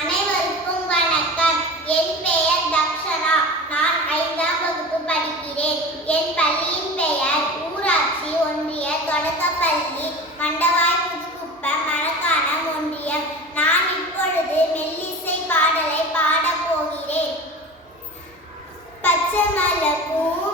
அனைவருக்கும் வணக்கம். என் பெயர் தக்ஷனா. நான் ஐந்தாம் வகுப்பு படிக்கிறேன். என் பள்ளியின் பெயர் ஊராட்சி ஒன்றிய தொடக்கப்பள்ளி மண்டவாய் புதுக்குப்பம் மணக்கானம் ஒன்றியம். நான் இப்பொழுது மெல்லிசை பாடலை பாடப் போகிறேன். பச்சை மலை பூ